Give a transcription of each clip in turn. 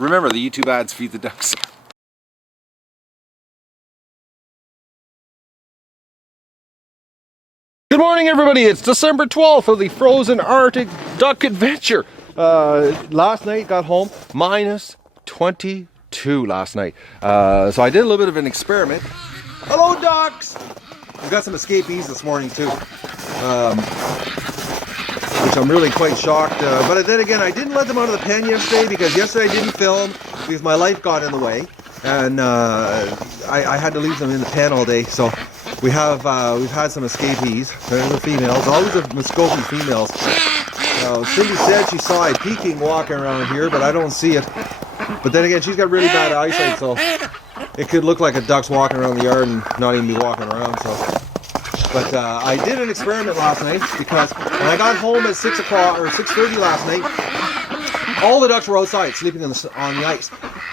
Remember, the YouTube ads feed the ducks. Good morning, everybody. It's December 12th of the frozen Arctic duck adventure. Last night got home minus 22 last night. So I did a little bit of an experiment. Hello, ducks! We've got some escapees this morning too, which I'm really quite shocked. But then again, I didn't let them out of the pen yesterday because yesterday I didn't film because my life got in the way, and I had to leave them in the pen all day. So we've had some escapees. There's the females, always the Muscovy females. Cindy said she saw a Peking walking around here, but I don't see it. But then again, she's got really bad eyesight, so it could look like a duck's walking around the yard and not even be walking around. So, but I did an experiment last night because when I got home at 6 o'clock or 6:30 last night, all the ducks were outside sleeping on the ice,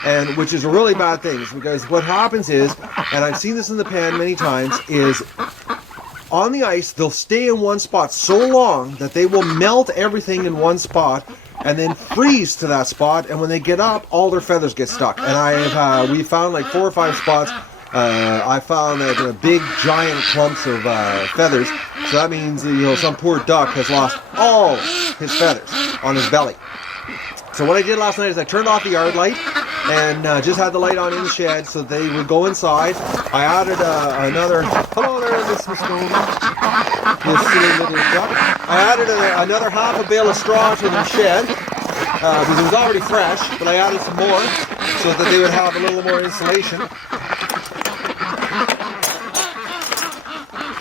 and which is a really bad thing because what happens is, and I've seen this in the pen many times, is on the ice they'll stay in one spot so long that they will melt everything in one spot and then freeze to that spot, and when they get up, all their feathers get stuck. And we found like 4 or 5 spots. I found that big giant clumps of feathers, so that means some poor duck has lost all his feathers on his belly. So what I did last night is I turned off the yard light and just had the light on in the shed so they would go inside. I added another, hello there, Miss Muscovy, this silly little duck. I added another half a bale of straw to the shed because it was already fresh, but I added some more so that they would have a little more insulation.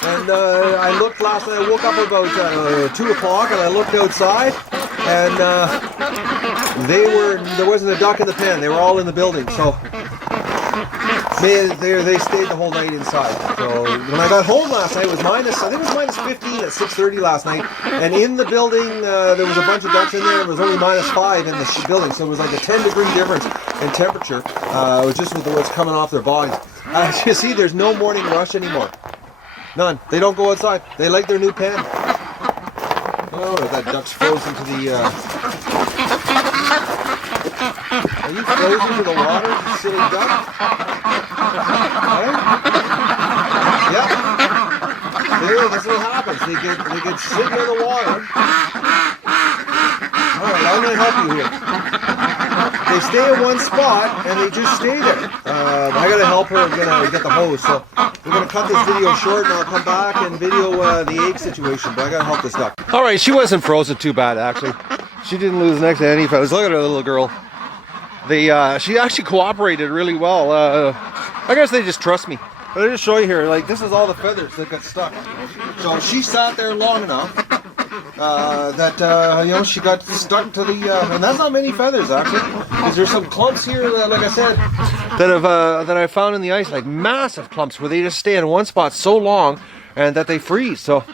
And I looked last night, I woke up about 2 o'clock and I looked outside, and there wasn't a duck in the pen. They were all in the building, so they stayed the whole night inside. So when I got home last night, it was I think it was minus 15 at 6:30 last night, and in the building there was a bunch of ducks in there. It was only minus 5 in the building, so it was like a 10-degree difference in temperature, just with what's coming off their bodies. As you see, there's no morning rush anymore. None. They don't go outside. They like their new pen. Oh, that duck's frozen to the... Are you frozen to the water, you silly duck? Right? Yeah. There, that's what happens. They get sitting in the water. Alright, I'm going to help you here. They stay in one spot and they just stay there. I got to help her get the hose. So we're going to cut this video short and I'll come back and video the egg situation. But I got to help this duck. Alright, she wasn't frozen too bad actually. She didn't lose next to any feathers. Look at her little girl. She actually cooperated really well. I guess they just trust me. But I'll just show you here, like this is all the feathers that got stuck. So she sat there long enough that she got stuck to the and that's not many feathers actually, because there's some clumps here like I said that I found in the ice, like massive clumps where they just stay in one spot so long and that they freeze. So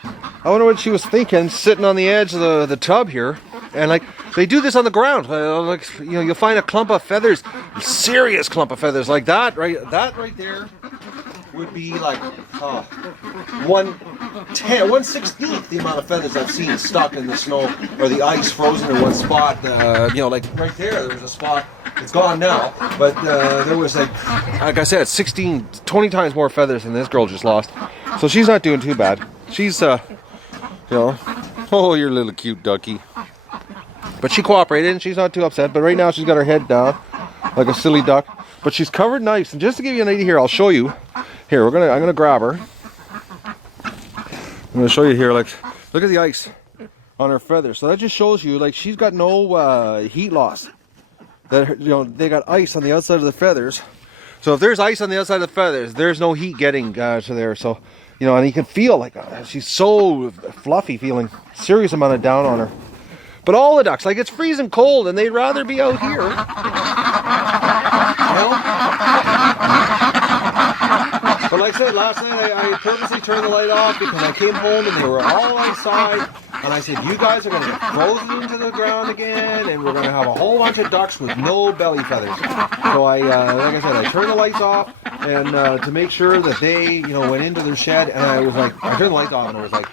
I wonder what she was thinking sitting on the edge of the tub here, and like they do this on the ground, you'll find a clump of feathers, serious clump of feathers like that right there would be like 1/16 the amount of feathers I've seen stuck in the snow or the ice frozen in one spot. Like right there was a spot. It's gone now, but there was like I said, 20 times more feathers than this girl just lost. So she's not doing too bad. She's oh, you're a little cute ducky. But she cooperated and she's not too upset. But right now she's got her head down like a silly duck. But she's covered in ice. And just to give you an idea here, I'll show you. Here, I'm gonna grab her. I'm gonna show you here. Like, look at the ice on her feathers. So that just shows you, like, she's got no heat loss. That they got ice on the outside of the feathers. So if there's ice on the outside of the feathers, there's no heat getting to there. So and you can feel like she's so fluffy, feeling serious amount of down on her. But all the ducks, like it's freezing cold, and they'd rather be out here. But like I said, last night I purposely turned the light off because I came home and they were all outside. And I said, you guys are going to get frozen into the ground again, and we're going to have a whole bunch of ducks with no belly feathers. So like I said, I turned the lights off and to make sure that they, went into their shed. And I turned the lights off and I was like,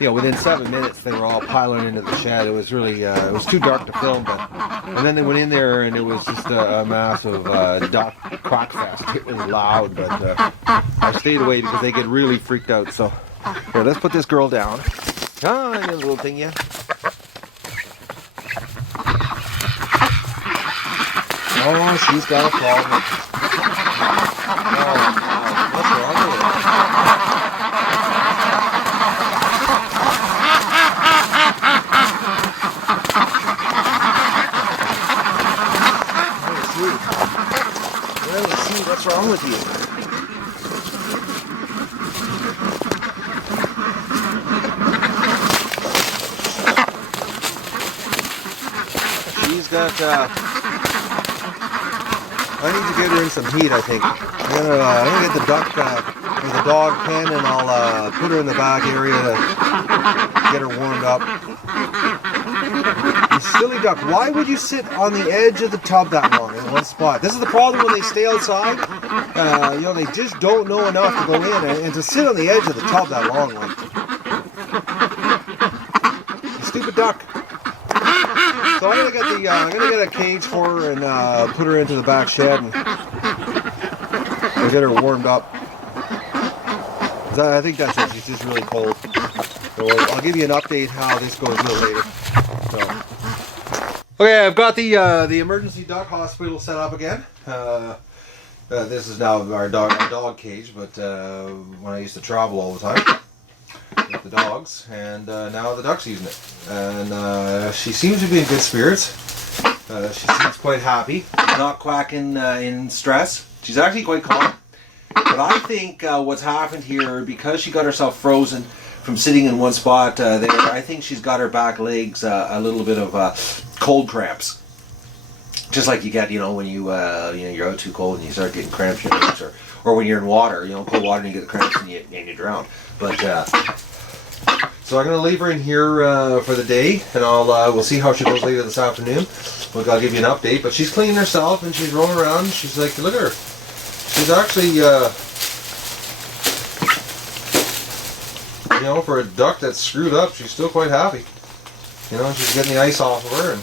within 7 minutes they were all piling into the shed. It was really, it was too dark to film, and then they went in there and it was just a massive duck quack fest. It was loud, but I stayed away because they get really freaked out. So here, let's put this girl down. Come on, you little thing, yeah. Oh, she's got a problem. Oh, what's wrong with her? Let me see what's wrong with you. She's got, I need to get her in some heat, I think. I'm gonna get the duck, or the dog pen, and I'll put her in the back area to get her warmed up. You silly duck, why would you sit on the edge of the tub that long in one spot? This is the problem when they stay outside. They just don't know enough to go in and to sit on the edge of the tub that long. You stupid duck. So I'm gonna get a cage for her and put her into the back shed and get her warmed up. I think that's it. She's just really cold. So I'll give you an update how this goes a little later. So. Okay, I've got the emergency duck hospital set up again. This is now our dog cage, but when I used to travel all the time with the dogs, and now the duck's using it. And she seems to be in good spirits. She seems quite happy, not quacking in stress. She's actually quite calm. But I think what's happened here, because she got herself frozen from sitting in one spot there, I think she's got her back legs a little bit of cold cramps. Just like you get, when you're out too cold and you start getting cramps in your legs, or when you're in water, cold water and you get the cramps and you drown. But so I'm going to leave her in here for the day, and we'll see how she goes later this afternoon. I'll give you an update. But she's cleaning herself and she's rolling around. She's like, look at her. She's actually, for a duck that's screwed up, she's still quite happy. She's getting the ice off of her and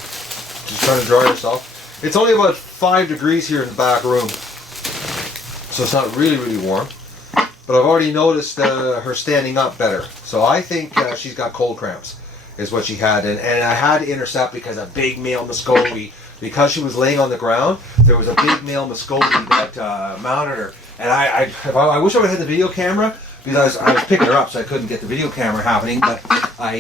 she's trying to dry herself. It's only about 5 degrees here in the back room, so it's not really, really warm. But I've already noticed her standing up better. So I think she's got cold cramps, is what she had. And I had to intercept because a big male Muscovy, because she was laying on the ground, there was a big male Muscovy that mounted her. And I wish I would have had the video camera, because I was picking her up, so I couldn't get the video camera happening. But I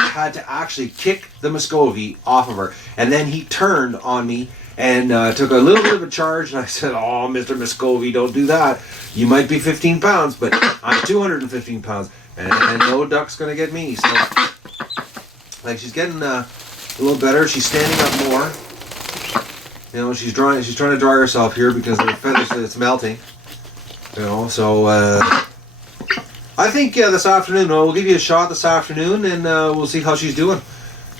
had to actually kick the Muscovy off of her. And then he turned on me and took a little bit of a charge, and I said, oh, Mr. Muscovy, don't do that. You might be 15 pounds, but I'm 215 pounds, and no duck's going to get me. So, she's getting a little better. She's standing up more. She's trying to dry herself here because the feathers, it's melting. So I think this afternoon, we'll give you a shot this afternoon, and we'll see how she's doing.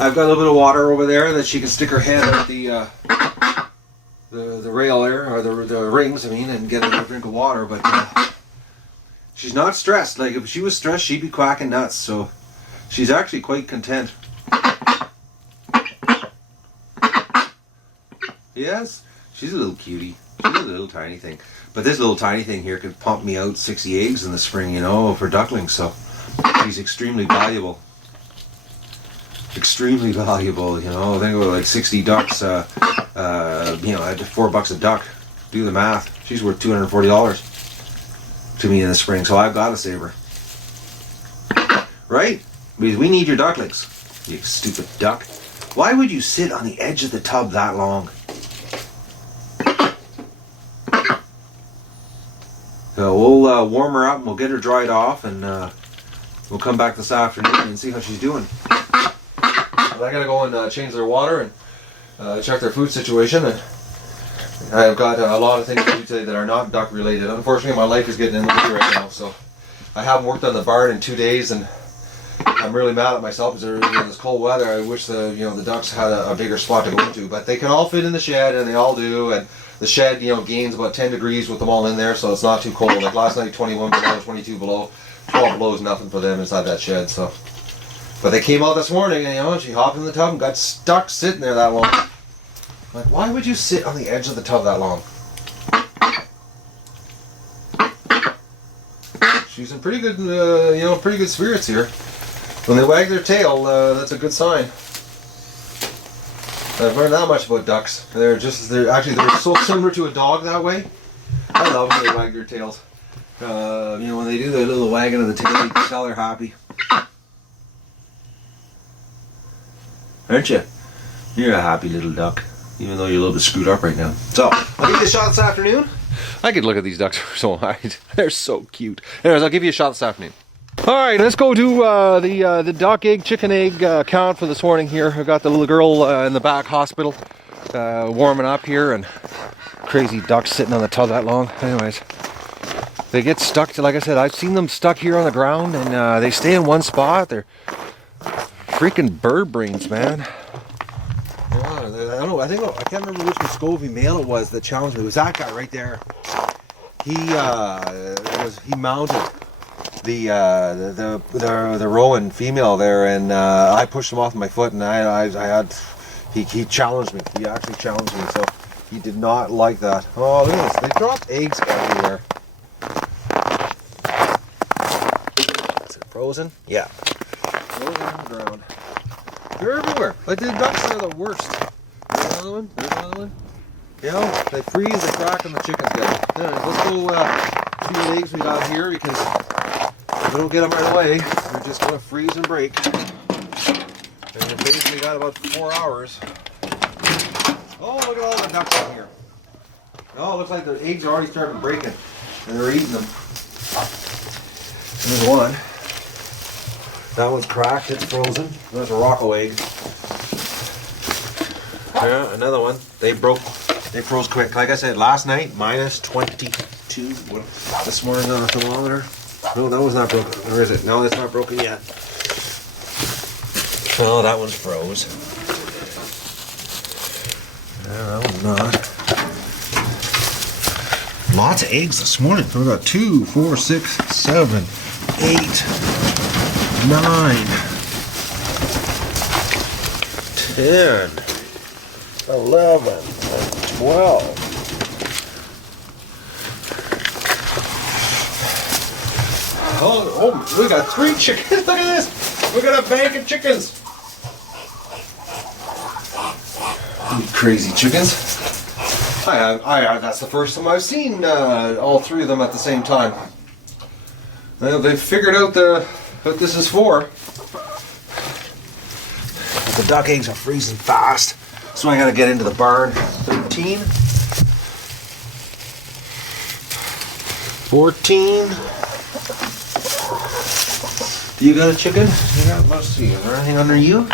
I've got a little bit of water over there that she can stick her head at the rail there, or the rings, and get a drink of water. But she's not stressed. Like, if she was stressed, she'd be quacking nuts. So she's actually quite content. Yes, she's a little cutie. She's a little tiny thing. But this little tiny thing here could pump me out 60 eggs in the spring, for ducklings. So she's extremely valuable. Extremely valuable, I think about like 60 ducks, at $4 a duck. Do the math. She's worth $240 to me in the spring, so I've got to save her. Right? Because we need your ducklings. You stupid duck. Why would you sit on the edge of the tub that long? So we'll warm her up and we'll get her dried off, and we'll come back this afternoon and see how she's doing. I gotta go and change their water and check their food situation. And I've got a lot of things to do today that are not duck related. Unfortunately, my life is getting in the way right now, so I haven't worked on the barn in 2 days, and I'm really mad at myself because in this cold weather. I wish the ducks had a bigger spot to go into, but they can all fit in the shed, and they all do. And the shed gains about 10 degrees with them all in there, so it's not too cold. Like last night, 21 below, 22 below, 12 below is nothing for them inside that shed. So But they came out this morning and, you know, she hopped in the tub and got stuck sitting there that long. Like, why would you sit on the edge of the tub that long? She's in pretty good, you know, pretty good spirits here. When they wag their tail, that's a good sign. I've learned that much about ducks. They're so similar to a dog that way. I love when they wag their tails. You know, when they do the little wagging of the tail, you can tell they're happy. Aren't you? You're a happy little duck, even though you're a little bit screwed up right now. So, I'll give you a shot this afternoon. I could look at these ducks for so hard. They're so cute. Anyways, I'll give you a shot this afternoon. Alright, let's go do the duck egg, chicken egg count for this morning here. I've got the little girl in the back hospital warming up here, and crazy ducks sitting on the tub that long. Anyways, they get stuck, like I said, I've seen them stuck here on the ground, and they stay in one spot. They're freaking bird brains, man. Yeah, I don't know, I can't remember which Muscovy male it was that challenged me. It was that guy right there. He mounted the Rouen female there, and I pushed him off my foot, and he challenged me. He actually challenged me, so he did not like that. Oh, look at this! They dropped eggs everywhere. Is it frozen? Yeah. Frozen on the ground. They're everywhere. Like the ducks are the worst. There's another one. There's another one. You know, they freeze, they crack, and the chickens get it. Anyways, let's go see what eggs we got here, because if we don't get them right away, they're just going to freeze and break. And we've basically got about 4 hours. Oh, look at all the ducks in here. Oh, it looks like the eggs are already starting breaking, and they're eating them. There's one. That one's cracked, it's frozen. That's a Rocco egg. Yeah, another one. They froze quick. Like I said, last night, minus 22. This morning on a thermometer. No, that one's not broken. Or is it? No, it's not broken yet. Oh, that one's froze. Yeah, that one's not. Lots of eggs this morning. We got 2, 4, 6, 7, 8, 9, 10, 11, and 12. Oh, we got 3 chickens. Look at this. We got a bank of chickens. You crazy chickens. That's the first time I've seen all 3 of them at the same time. Well, they've figured out what this is for. The duck eggs are freezing fast, so I gotta get into the barn. 13, 14. Do you got a chicken? Let's see. Is there anything under you?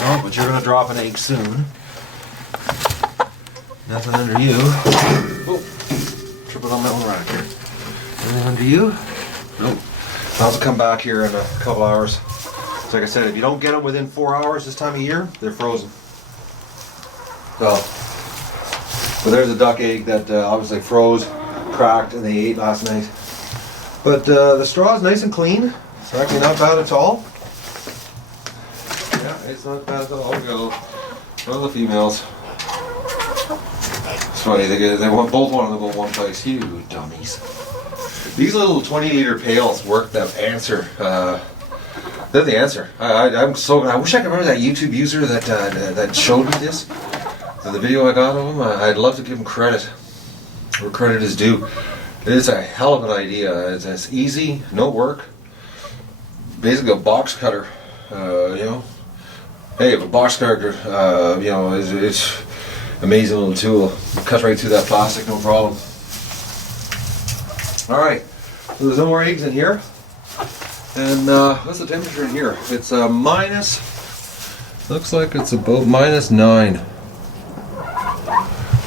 No, but you're gonna drop an egg soon. Nothing under you. Oh, tripping on my own rack here. Anything under you? Nope. I'll have to come back here in a couple hours. So like I said, if you don't get them within 4 hours this time of year, they're frozen. So there's a duck egg that obviously froze, cracked, and they ate last night. But the straw is nice and clean. It's actually not bad at all. Yeah, it's not bad at all. We got one of the females. It's funny, they want both want to go one place. You dummies. These little 20-liter pails work. That answer. They're the answer. I'm so. I wish I could remember that YouTube user that showed me this. The video I got of him. I'd love to give him credit, where credit is due. It's a hell of an idea. It's easy, no work. Basically a box cutter. You know. Hey, if a box cutter, you know, it's amazing little tool. It cuts right through that plastic, no problem. All right. So there's no more eggs in here. And what's the temperature in here? It's minus. Looks like it's about -9.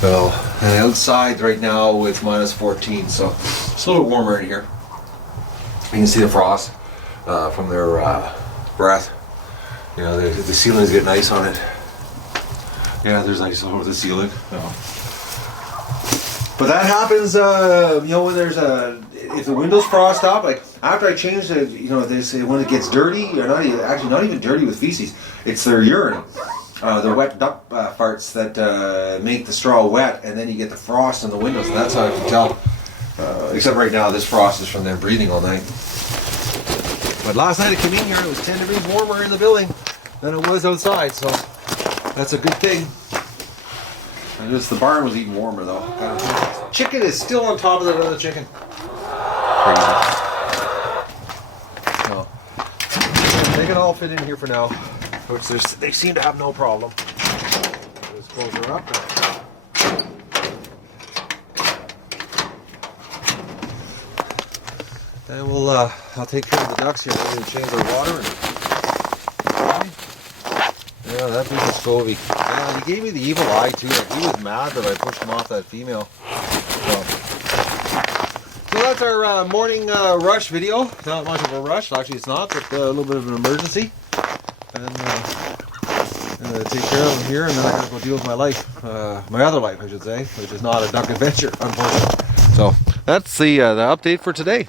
Well, and outside right now it's -14, so it's a little warmer in here. You can see the frost from their breath. You know, the ceiling's getting ice on it. Yeah, there's ice all over the ceiling. Oh. But that happens, you know, when there's if the windows frost up, like after I change the, you know, they say when it gets dirty, or not even, actually not even dirty with feces, it's their urine, the wet duck farts that make the straw wet, and then you get the frost in the windows, and that's how I can tell. Except right now, this frost is from them breathing all night. But last night I came in here, it was 10 degrees warmer in the building than it was outside, so that's a good thing. And just the barn was even warmer though. Chicken is still on top of that other chicken. Crazy. So, they can all fit in here for now, which they seem to have no problem. Let's close her up. And I'll take care of the ducks here. I'm going to change their water. Yeah, that was Muscovy. Yeah, he gave me the evil eye too. Like, he was mad that I pushed him off that female. So that's our morning rush video. Not much of a rush. Actually, it's not, but a little bit of an emergency. And I'm going to take care of him here, and then I got to go deal with my life. My other life, I should say, which is not a duck adventure, unfortunately. So that's the update for today.